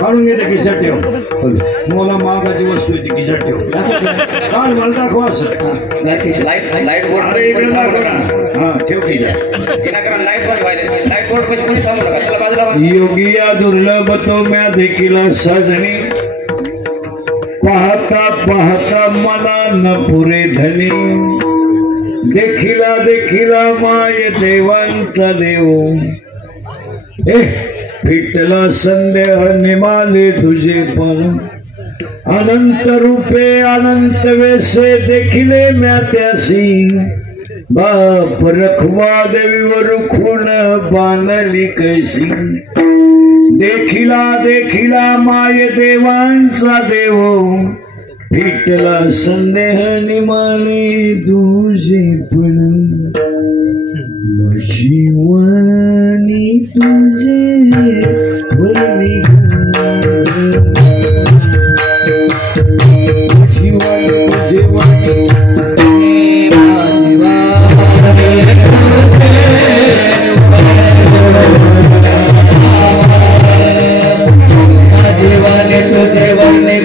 काढून घेते खिशात ठेव मला महागाची वस्तू येते खिशात ठेव काल मला दाखवा असं लाईट बोर्ड अरे इकडे दाखवा हा ठेव खिशात लाईट बोर्ड पैसे कोणी थांबू नका चला बाजूला योगिया दुर्लभ तो म्या देखील सजनी पाहता पाहता मला न पुरे धनी देखिला देखिला माय देवांचा देव फिटला संदेह निमाले तुझे पण अनंत रूपे अनंत वेसे देखिले म्या त्यासी बाप रखवा देवीवर खून बांधली कशी देखिला देखिला माय देवांचा देव फिटला संदेह निमाले तुझे पण जीवानी तुझे वर्णी जीवानी तुझे वर्णी जीवानी तुझे वर्णी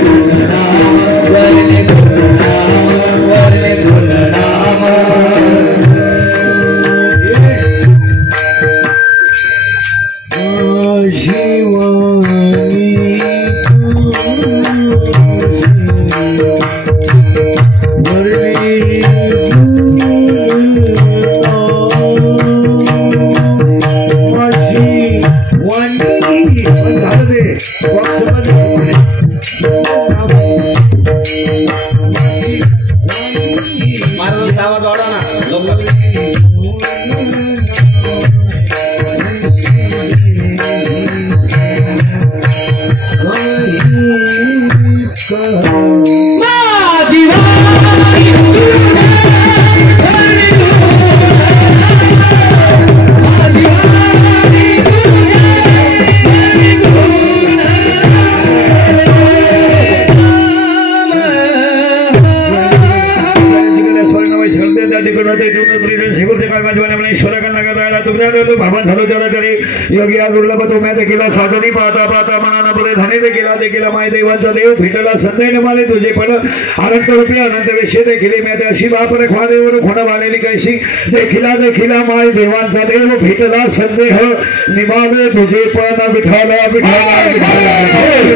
योगिया दुर्लभ तो मैं देखिला साधनी पाहता पाहता मनाना पुरे धनी देखिला देखिला माय देवांचा देव फिटला संदेह माले तुझे पण अनंत रूपी अनंत विषय देखिले मैं त्याशी बाप रखवा देवर खोड वालेली कैसी देखिला देखिला माय देवांचा देव फिटला संदेह निमाले तुझे पण विठाला विठाला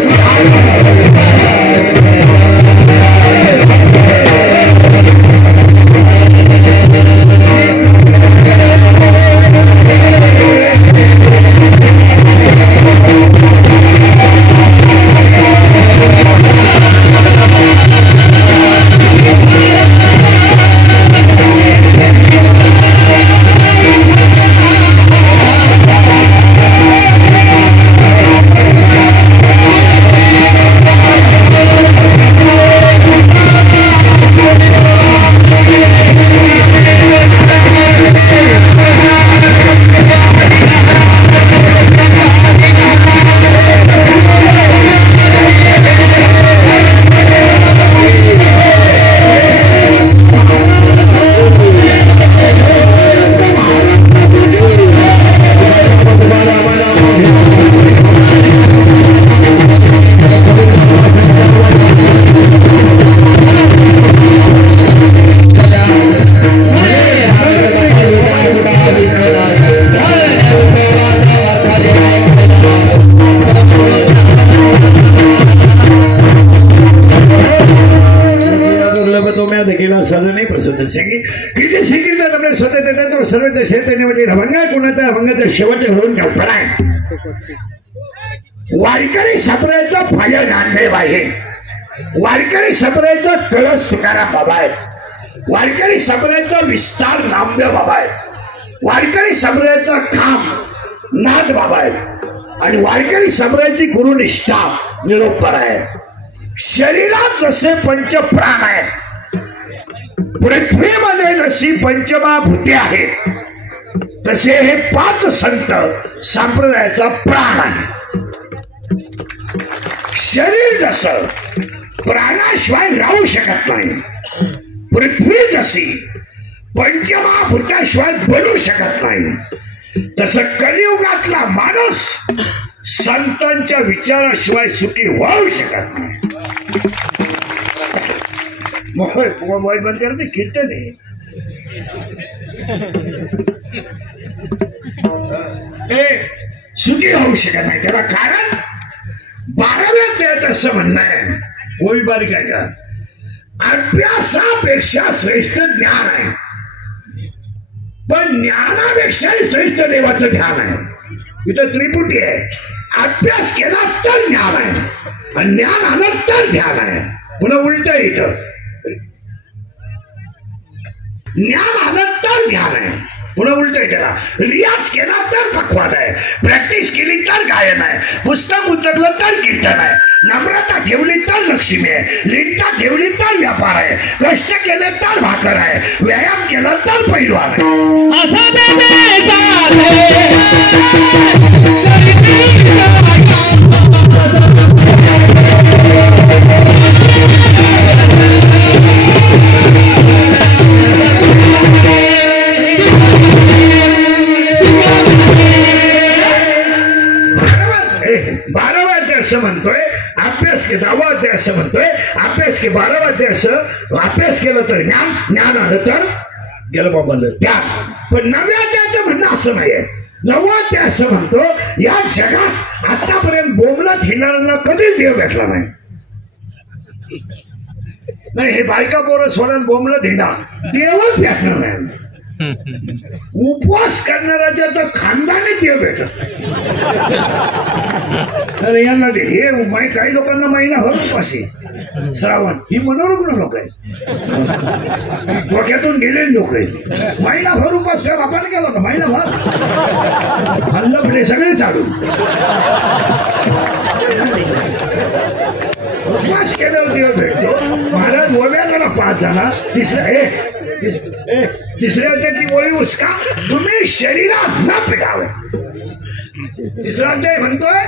देतात तो सर्व दशे त्यांनी म्हटले अभंग आहे कोणाचा अभंगाचा शेवटचा होऊन कल्पना आहे. वारकरी संप्रदायाचा फाया नांदेव आहे. वारकरी संप्रदायाचा कळस तुकाराम बाबा आहेत. वारकरी संप्रदायाचा विस्तार नामदेव बाबा आहेत. वारकरी संप्रदायाचा खांब नाथ बाबा आहेत आणि वारकरी संप्रदायाची गुरुनिष्ठा निरोपर आहे. शरीरात जसे पंच प्राण आहेत, पृथ्वीमध्ये जशी पंचमहाभूते आहेत, तसे हे 5 संत संप्रदायाचा प्राण आहे. शरीर जसं प्राणाशिवाय राहू शकत नाही, पृथ्वी जशी पंचमहाभूताशिवाय बनू शकत नाही, तसं कलियुगातला माणूस संतांच्या विचाराशिवाय सुखी होऊ शकत नाही. मोबाईल बंद करते कीर्तन आहे. सुखी होऊ शकत नाही. त्याला कारण 12व्या अध्यायात असं म्हणणं आहे, कोई बारीक आहे का, अभ्यासापेक्षा श्रेष्ठ ज्ञान आहे, पण ज्ञानापेक्षाही श्रेष्ठ देवाचं ध्यान आहे. इथं त्रिपुटी आहे. अभ्यास केला तर ज्ञान आहे आणि ज्ञान आलं तर ध्यान आहे. पुन्हा उलट आहे इथं, ज्ञान आलं तर ध्यान आहे, पुन्हा उलट आहे. त्याला रियाज केला तर पक्वाद आहे, प्रॅक्टिस केली तर गायन आहे, पुस्तक उचललं तर कीर्तन आहे, नम्रता ठेवली तर लक्ष्मी आहे, लिंटा ठेवली तर व्यापार आहे, कष्ट केले तर भाकर आहे, व्यायाम केला तर पैलवान आहे. असं म्हणतोय अभ्यास के 10वा अध्याय असं म्हणतोय अभ्यास के 12वा अध्याय असं अभ्यास केलं तर ज्ञान, ज्ञान आलं तर गेलं बाबांना ध्यान. पण 9व्या अध्यायाचं म्हणणं असं नाहीये. 9वा अध्याय असं म्हणतो या जगात आतापर्यंत बोमलात हिंडणाऱ्यांना कधीच देव भेटला नाही. हे बायका पोरं सोडून बोमलात हिंडा, देवच भेटणार नाही. उपवास करणाऱ्याच्या तर खानदानी देव भेटत. अरे यांना हे काही लोकांना महिना भर उपाशी श्रावण, ही मनोरुग्ण लोक आहेत, डोक्यातून गेलेली लोक आहेत. महिनाभर उपास काय बापाने केला होता, महिनाभर हल्लफडे सगळे चालू. उपवास केल्यावर देव भेटतो. महाराज ओव्या जरा 5 झाला. तिसऱ्या अध्यायाची ओळी उचका, तुम्ही शरीरात न पिडावे. तिसरा अध्याय म्हणतोय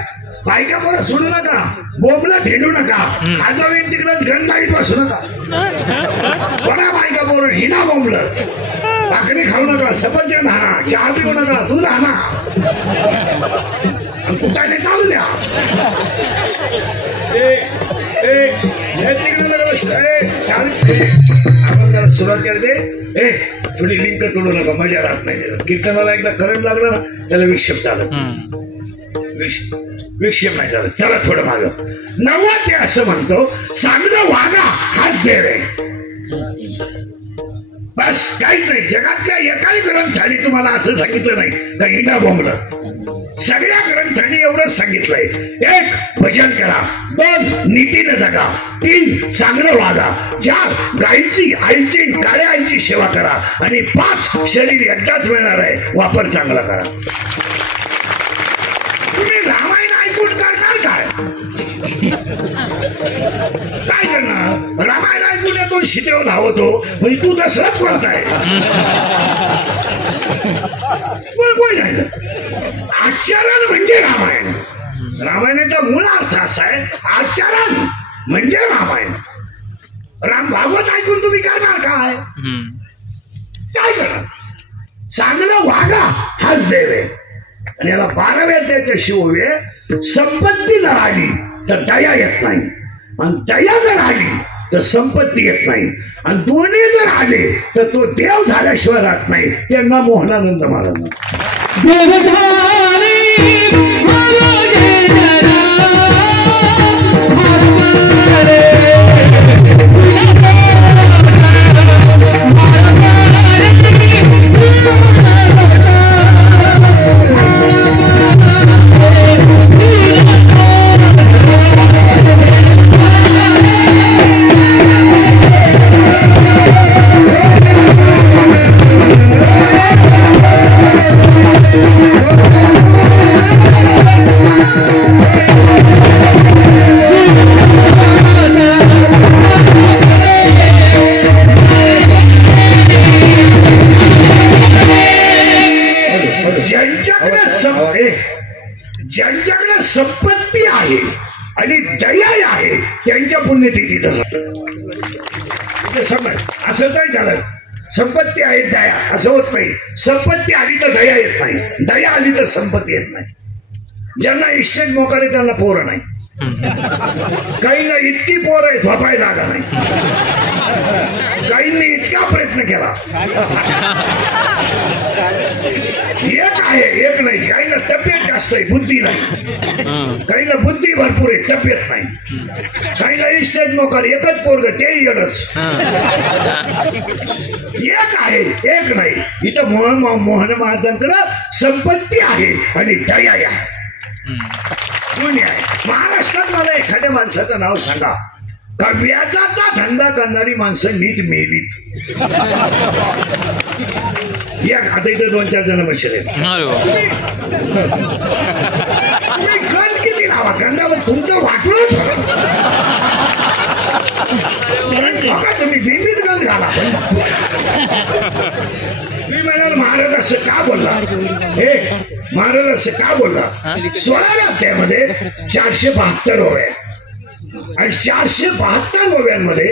बायका पोरं सोडू नका, बोंबला ठेंडू नका, खाजावीन तिकडच गंधाईत बसू नका. सोडा बायका पोरं, हिना बोंबलं, भाकरी खाऊ नका, सफरचंद आणा, चहा पिऊ नका, दूध आणा, कुठाने चालू द्या. आपण जरा सुरुवात करते. थोडी लिंक तोडू नका, मजा राहत नाही. कीर्तनाला एकदा करंट लागला ना त्याला विक्षेप चालत, विक्षेप नाही चालत. चला थोडं माग. 9वा ते असं म्हणतो चांगलं वागा हाच देव आहे. बस काहीच नाही. जगातल्या एकाही ग्रंथाने तुम्हाला असं सांगितलं नाही का हिंडा बोंबलं. सगळ्या ग्रंथांनी एवढंच सांगितलंय. 1 भजन करा, 2 नीतीनं जगा, 3 चांगलं वागा, 4 गायची आईची काळ्या आईची सेवा करा आणि 5 शरीर एकदाच मिळणार आहे, वापर चांगला करा. तुम्ही रामायण ऐकून करणार काय? काय करणार? रामायण ऐकून येतो शितेवर धावतो म्हणजे तू दसराच करताय. आचरण म्हणजे रामायण. रामायणाचा मूळ अर्थ असा आहे आचरण म्हणजे रामायण. राम भागवत ऐकून तुम्ही करणार काय? काय करणार? चांगलं वागा हाच देव आहे. आणि याला 12व्या अध्यायाच्या शिववे संपत्ती जर आली तर दया येत नाही, आणि दया जर आली तर संपत्ती येत नाही, आणि दोन्ही जर आले तर तो देव झाल्याशिवाय राहत नाही. त्यांना मोहनानंद महाराज ज्यांच्याकडे संपत्ती आहे आणि दया आहे त्यांच्या पुण्यतिथीत समज असं काय झालं. संपत्ती आहे दया असं होत नाही. संपत्ती आली तर दया येत नाही, दया आली तर संपत्ती येत नाही. ज्यांना इष्टेट मोकार आहे त्यांना पोरं नाही. काहींना इतकी पोर आहे झोपाय जागा नाही. काहींनी इतका प्रयत्न केला. एक आहे एक नाही. काहींना तब्येत जास्त आहे बुद्धी नाही. काहींना बुद्धी भरपूर आहे तब्येत नाही. काहींना इष्टेट मोकार एकच पोरग तेही येडच. एक आहे एक नाही. इथं मोहन महाराजांकडे संपत्ती आहे आणि दया आहे. पुण्य आहे. महाराष्ट्रात मला एखाद्या माणसाचं नाव सांगा का व्याजाचा धंदा करणारी माणसं नीट मेलीत. या आता इथं 2-4 जण बसले. गंध किती लावा गंधावर तुमचं वाटलंच तुम्ही बिंबीत गंध घाला. मी म्हणाल महाराज असं का बोलला. हे महाराज असं का बोलला. 16व्या अध्यायामध्ये 472 ओव्या आणि 472 ओव्यांमध्ये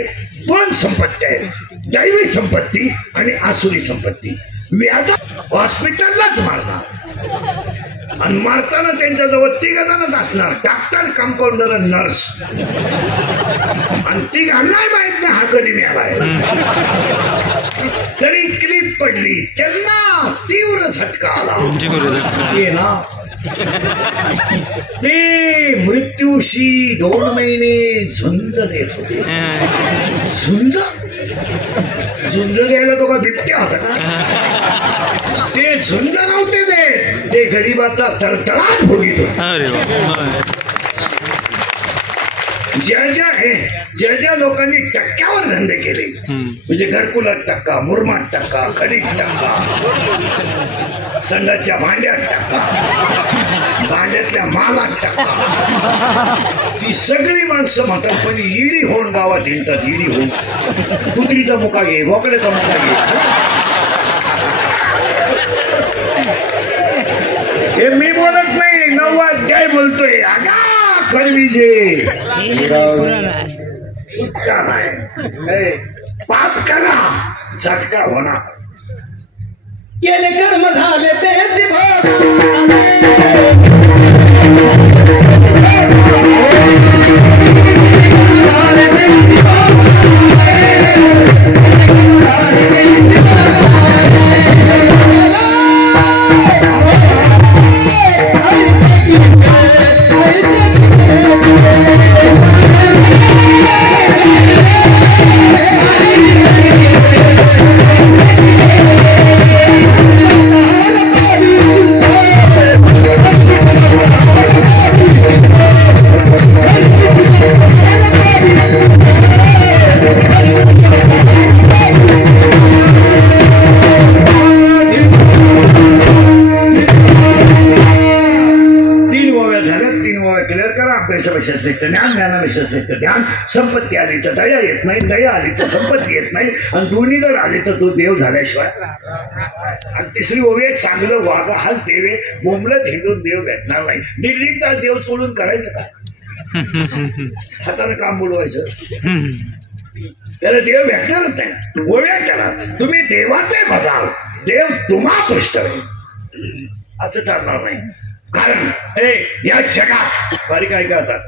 2 संपत्ती आहेत. दैवी संपत्ती आणि आसुरी संपत्ती. व्याजा हॉस्पिटललाच मारणार आणि मारताना त्यांच्या जवळ 3 जणच असणार. डॉक्टर, कंपाऊंडर आणि नर्स. आणि 3घांना माहित नाही हा कधी मिळालाय. तरी क्लिप पडली त्यांना तीव्र झटका आला. ते मृत्यूशी 2 महिने झुंज देत होते. झुंज द्यायला तो का बिबट्या होता ना. ते झुंज नव्हते देत. ते गरीबाचा तळतळाट भोगीत होते. ज्या ज्या लोकांनी टक्क्यावर धंदे केले म्हणजे घरकुलात टक्का, मुरमात टक्का, खडीत टक्का, संडाच्या भांड्यात टक्का, भांड्यातल्या मालात टक्का, ती सगळी माणसं म्हातारपणी इडी होऊन गावात हिंडतात. इडी होऊन कुत्रीचा मुका घे, बोकड्याचा मुका घे. हे मी बोलत नाही, 9वा अध्याय बोलतोय. आगा कर्मीचे पाप करा झटका होणार. केले कर्म झाले तेच ज्ञान, ज्ञानाविषयक ध्यान. संपत्ती आली तर दया येत नाही, दया आली तर संपत्ती येत नाही. आणि दोन्ही जर आले तर तो देव झाल्याशिवाय. आणि 3री ओवी चांगलं वागा हाच देव आहे. बोंबलत हिंडून देव भेटणार नाही. 1.5 तास देव चोळून करायचं काय. हाताने काम बोलवायचं त्याला देव भेटणारच नाही. ओव्या त्याला तुम्ही देवाचे बजाव, देव तुम्हा पृष्ठ असं ठरणार नाही. कारण या जगात बारीक काय करतात.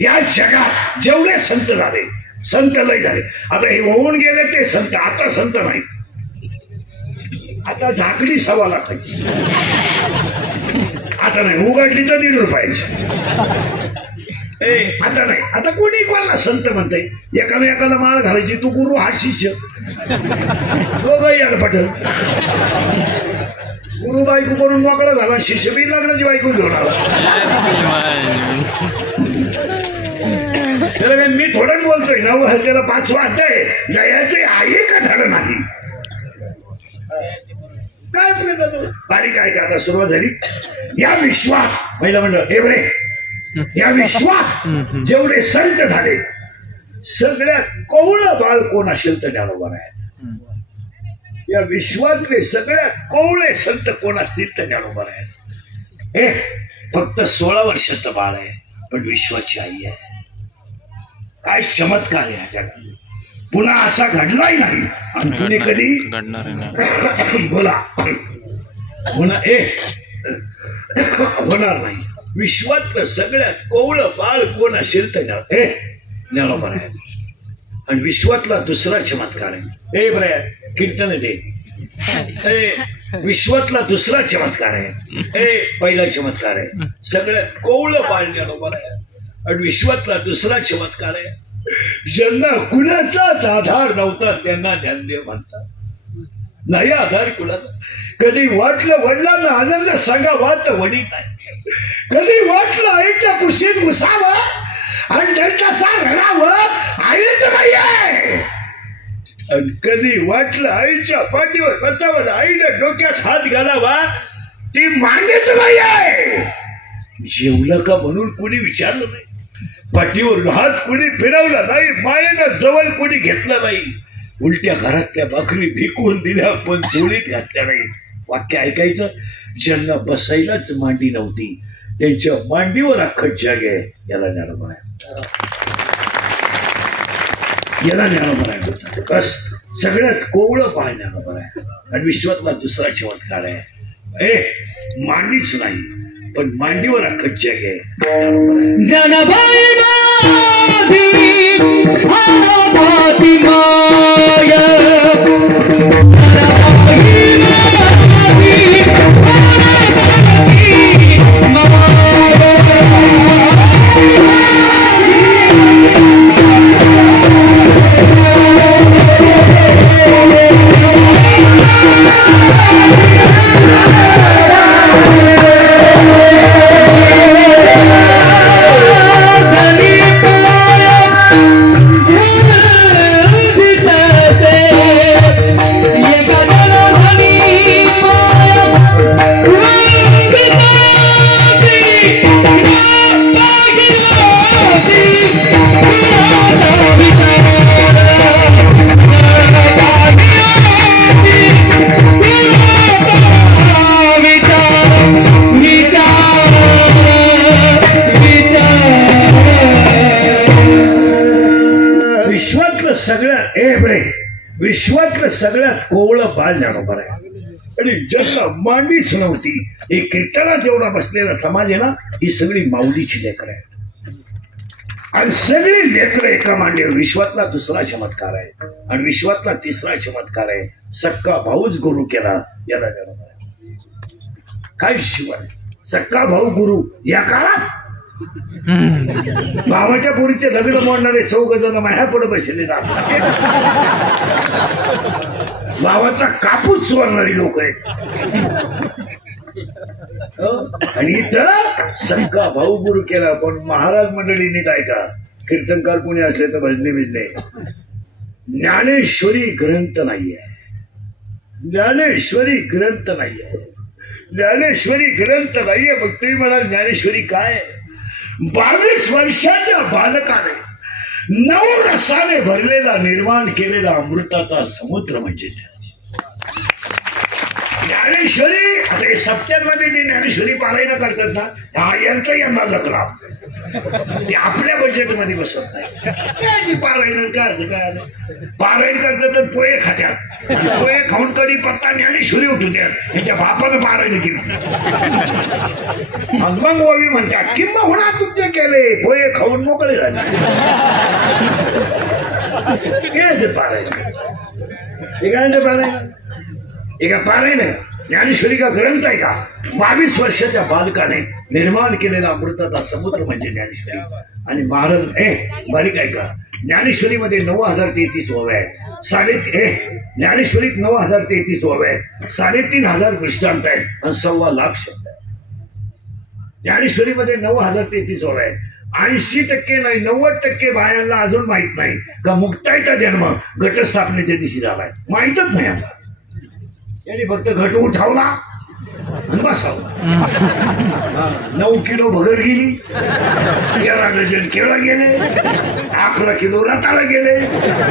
या जगात जेवढे संत झाले, संत लय झाले. आता हे होऊन गेले ते संत, आता संत नाहीत. आता झाकडी 1.25 लाखाची. आता नाही उघडली तर 1.5 रुपयाची. आता नाही. आता कोणी कोणाला संत म्हणते. एकाला एकाला माळ घालायची. तू गुरु हा शिष्य दोघं याला पटल. गुरु बायको करून मोकळा झाला, शिष्य बी लग्नाची बायको घेऊन आला. त्याला मी थोडंच बोलतोय. 9 त्याला 5वा अध्याय दयाचे आहे का धड नाही. काय बारीक आहे का. आता सुरुवात झाली. या विश्वात महिला मंडळ एवढे या विश्वात जेवढे संत झाले सगळ्यात कवळं बाळ कोण असेल तर ज्ञानोबा आहेत. या विश्वातले सगळ्यात कवळे संत कोण असतील तर ज्ञानोबा आहेत. हे फक्त 16 वर्षाचं बाळ आहे पण विश्वाची आई आहे. काय चमत्कार आहे ह्या जगात, पुन्हा असा घडलाही नाही आणि कुणी कधी बोला होणार नाही. विश्वातलं सगळ्यात कोवळं बाळ कोण असेल तर ज्ञानोबा आहे. आणि विश्वातला दुसरा चमत्कार आहे हे बरं कीर्तन आहे ते विश्वातला दुसरा चमत्कार आहे हे पहिला चमत्कार आहे. सगळ्यात कोवळं बाळ ज्ञानोबा आहे. आणि विश्वातला दुसरा चमत्कार आहे ज्यांना कुणाचाच आधार नव्हता त्यांना ज्ञानदेव म्हणतात. नाही आधार कुणाचा. कधी वाटलं वडिलांना आनंद सांगावा तर वडील नाही. कधी वाटलं आईच्या कुशीत घुसावं आणि त्यांचा रडावं आईच नाही आहे. आणि कधी वाटलं आईच्या पाठीवर बसावं आईने डोक्यात हात घालावा ती मान्यच नाही आहे. जेवलं का म्हणून कोणी विचारलं नाही, पाठीवर हात कोणी फिरवला नाही, मायेनं जवळ कोणी घेतलं नाही, उलट्या घरातल्या भाकरी भिकवून दिल्या पण जोडीत घातल्या नाही. वाक्य ऐकायचं. ज्यांना बसायलाच मांडी नव्हती त्यांच्या मांडीवर अख्खं जग आहे. याला ज्ञानोबा याला ज्ञानोबा म्हणतात. बस सगळ्यात कोवळं बाळ ज्ञानोबा आहे. आणि विश्वातला दुसरा चमत्कार आहे मांडीच नाही पण मांडीवर अख्खं जग आहे. विश्वातलं सगळ्यात कोवळं बाळ ज्ञानोबा आहे. आणि ज्यांना मांडीच नव्हती हे कीर्तनात जेवढा बसलेला समाज आहे ना ही सगळी माऊलीची लेकरं आहेत. आणि सगळी लेकरं एका मांडीवर. विश्वातला दुसरा चमत्कार आहे. आणि विश्वातला तिसरा चमत्कार आहे सक्का भाऊच गुरु केला. याला ज्ञानोबा आहे. काय शिवाय सक्का भाऊ गुरु या काळात भावाच्या पोरीचे लग्न मोडणारे 4 जण माझ्या पुढे बसले जातात. भावाचा कापूस चोरणारी लोक आहेत. आणि इथं सक्का भाऊ गुरु केला. पण महाराज मंडळी नीट ऐका, कीर्तनकार कोणी असले तर भजने बिजने. ज्ञानेश्वरी ग्रंथ नाहीये. ज्ञानेश्वरी ग्रंथ नाहीये. ज्ञानेश्वरी ग्रंथ नाहीये. मग तुम्ही म्हणाल ज्ञानेश्वरी काय? 22 वर्षाच्या बालकाने 9 रसाने भरलेला निर्माण केलेला अमृताचा समुद्र म्हणजे ज्ञानेश्वरी. आता हे सप्त्यांमध्ये जे ज्ञानेश्वरी पारायण करतात ना यांचा यांना लकला ते आपल्या बजेटमध्ये बसत नाही. पारायण काय असं काय पारायण करतात तर पोहे खात्यात. पोहे खाऊन कडी पत्ता ज्ञानेश्वरी उठू द्या. यांच्या बापानं पारायण केली. मग ओवी म्हणतात किंवा होणार तुमचे केले पोहे खाऊन मोकळे झाले. पारायण हे पारायण एका पारायण ज्ञानेश्वरी का ग्रंथ आहे का? 22 वर्षाच्या बालकाने निर्माण केलेला अमृताचा समुद्र म्हणजे ज्ञानेश्वरी. आणि महाराज बारीक आहे का? ज्ञानेश्वरीमध्ये 9033 ओव्या आहेत. ज्ञानेश्वरीत 9033 ओव्या आहेत. 3500 दृष्टांत आहेत आणि 1.25 लाख शब्द आहेत. ज्ञानेश्वरीमध्ये 9033 ओव्या आहेत. 80% नाही 90% बायांना अजून माहित नाही का मुक्ताईचा जन्म घटस्थापनेच्या दिवशी झालाय. माहितच नाही आम्हाला. यांनी फक्त घट उठावला आणि बसावला. 9 किलो भगर गेली, 13 डझन केळं गेले, 11 किलो रताळा गेले,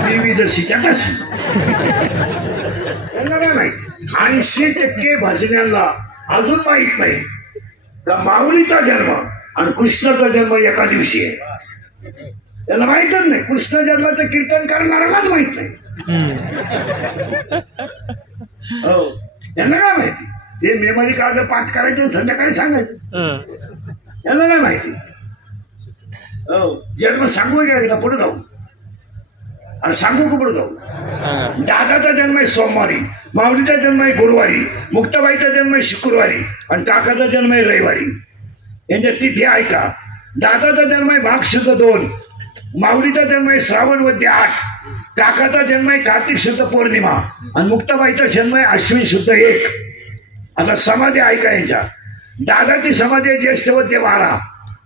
देवी जशी तशी. त्यांना काय माहित? 80% भाजण्याला अजून माहित नाही का माऊलीचा जन्म आणि कृष्णाचा जन्म एका दिवशी आहे. त्याला माहितच नाही. कृष्ण जन्माचं कीर्तन करणाऱ्यालाच माहित नाही. हो, त्यांना काय माहिती? ते मेमरी कार्ड पाठ करायचं संध्याकाळी सांगायचं, त्यांना नाही माहिती. हो, जन्म सांगू का एकदा पुढे जाऊ आणि सांगू का पुढे जाऊ? दादाचा जन्म आहे सोमवारी, माऊलीचा जन्म आहे गुरुवारी, मुक्ताबाईचा जन्म आहे शुक्रवारी आणि काकाचा जन्म आहे रविवारी. यांच्या तिथी ऐका. दादाचा जन्म आहे माघ शुद्ध 2, माऊलीचा जन्म आहे श्रावण वद्य 8, काकाचा जन्म आहे कार्तिक शुद्ध पौर्णिमा आणि मुक्ताबाईचा जन्म आहे अश्विन शुद्ध 1. आता समाधी ऐका यांच्या. दादाची समाधी आहे ज्येष्ठ वद्य 12,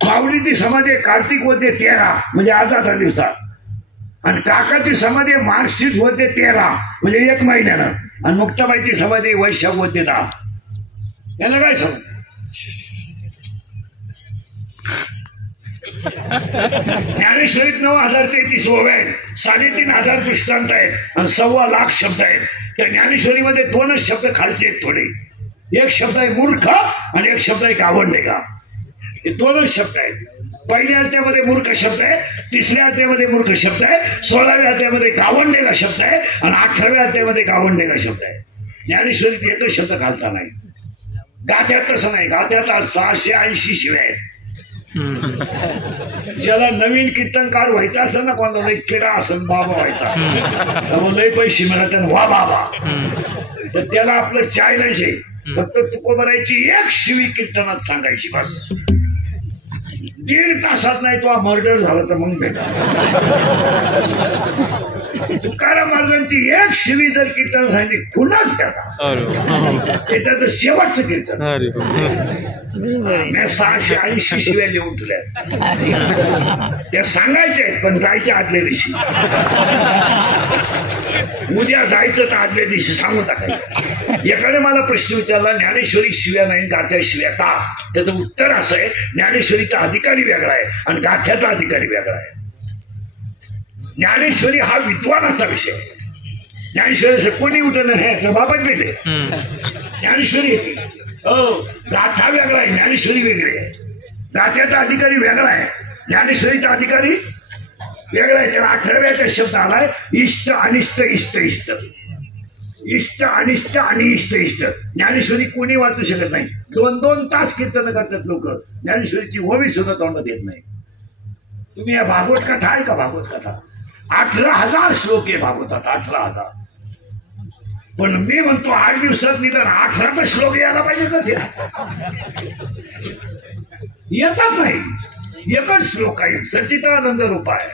माऊलीची समाधी आहे कार्तिक वद्य 13 म्हणजे आजादा दिवसात आणि काकाची समाधी आहे मार्गशीर्ष वद्य 13 म्हणजे 1 महिन्यानं आणि मुक्ताबाईची समाधी वैशाख वद्य 10. यांना काय सांगू? ज्ञानेश्वरीत 9,033 ओव्या आहेत, 3,500 दृष्टांत आहेत आणि 1,15,00,000 शब्द आहेत. त्या ज्ञानेश्वरीमध्ये 2च शब्द खालचे आहेत थोडे. एक शब्द आहे मूर्ख आणि एक शब्द आहे गावंडेगा. हे 2च शब्द आहेत. पहिल्या अध्यायामध्ये मूर्ख शब्द आहे, 3ऱ्या अध्यायामध्ये मूर्ख शब्द आहे, 16व्या अध्यायामध्ये गावंडेगा शब्द आहे आणि 18व्या अध्यायामध्ये गावंडेगा शब्द आहे. ज्ञानेश्वरीत एकच शब्द घालता नाही. गाथ्यात तसं नाही. गाथ्यात 680 शिव्या आहेत. ज्याला नवीन कीर्तनकार व्हायचा असेल ना, कोणाला लई किडा असेल बाबा व्हायचा, लई पैसे मिळत वा बाबा, तर त्याला आपलं चॅलेंज आहे. फक्त तुकोबरायची 1 शिवी कीर्तनात सांगायची बस. 1.5 तासात नाही तो मर्डर झाला तर मग भेटा. तुकाराम महाराजांची 1 शिवी जर कीर्तन सांगितली खुनाच त्याचा, ते त्याचं शेवटचं कीर्तन. मी 680 शिव्या लिहून ठेवल्या. त्या सांगायच्या आहेत पण जायच्या आदल्या दिवशी. उद्या जायचं तर आदल्या दिवशी सांगून टाकायचं. एकाने मला प्रश्न विचारला, ज्ञानेश्वरी शिव्या नाही गाथ्या शिव्या का? त्याचं उत्तर असं आहे, ज्ञानेश्वरीचा अधिकारी वेगळा आहे आणि गाथ्याचा अधिकारी वेगळा आहे. ज्ञानेश्वरी हा विद्वानाचा विषय आहे. ज्ञानेश्वरी कोणी उठलं नाही, बाबाच गेले ज्ञानेश्वरी येते. हो, गाथा वेगळा आहे, ज्ञानेश्वरी वेगळी आहे. गाथ्याचा अधिकारी वेगळा आहे, ज्ञानेश्वरीचा अधिकारी वेगळा आहे. त्याला 18व्या शब्द आलाय इष्ट अनिष्ट इष्ट इष्ट. इष्ट अनिष्ट आणि इष्ट इष्ट. ज्ञानेश्वरी कोणी वाचू शकत नाही. 2-2 तास कीर्तन करतात लोक, ज्ञानेश्वरीची ओवी सुद्धा तोंडात येत नाही. तुम्ही या भागवत कथा आहे का? भागवत कथा 18,000 श्लोक आहे भागवतात, 18,000. पण मी म्हणतो 8 दिवसात निदान 18 श्लोक यायला पाहिजे का? ते येतात नाही. एकच श्लोक आहे, सच्चिदानंद रूप आहे.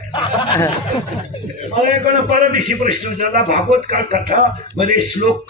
मला एकानं परदेशी प्रश्न विचारला, भागवत कथा मध्ये श्लोक